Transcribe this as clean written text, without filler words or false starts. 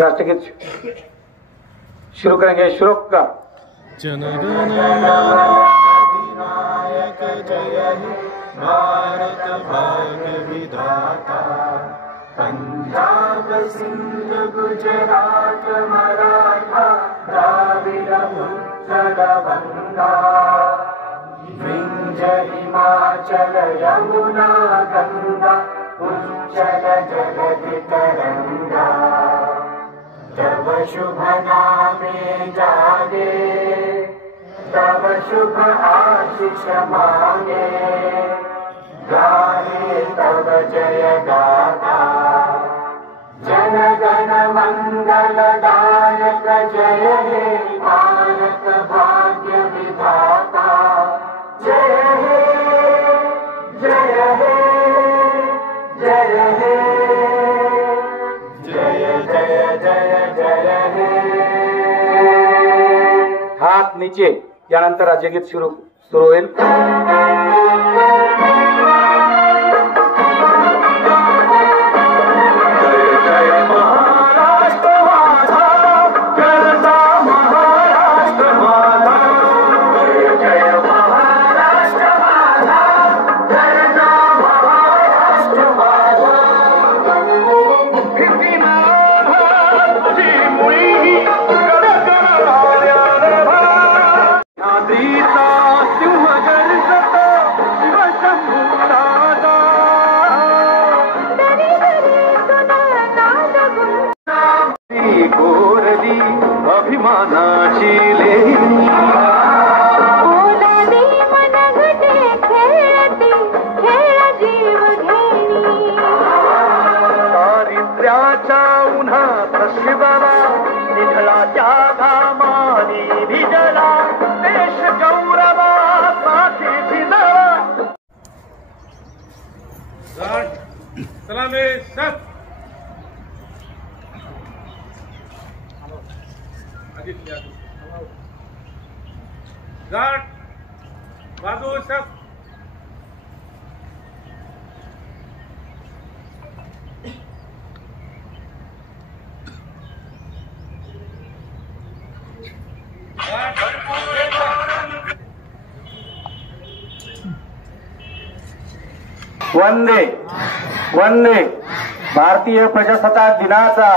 राष्ट्रगीत शुरू करेंगे। श्लोक का जनगण अधिनायक जय हे भारत भाग्य विधाता, पंजाब सिंध गुजरात मराठा द्राविड़ उत्कल गंगा, विंध्य हिमाचल यमुना गंगा उच्चल जगति तरंगा, तव शुभ नामे जागे, तव शुभ आशीष मांगे, गाहे तव जय गाथा, जन गण मंगल दायक जय हे भारत भाग्य विधाता, जय हे जय हे जय हे जय जय जय जय हे। हात नीचे, यानंतर राज्यगीत सुरू होईल। अभिमानाची लेणी ओलावी मनगटे खेळती खेळ जीव घेणी, दारिद्र्याच्या उन्हात शिवला निधळाच्या घामाने भिजला, देश गौरवासाठी झिजला। सलामी सत घाट बाजू सब वंदे वंदे भारतीय प्रजासत्ताक दिनाचा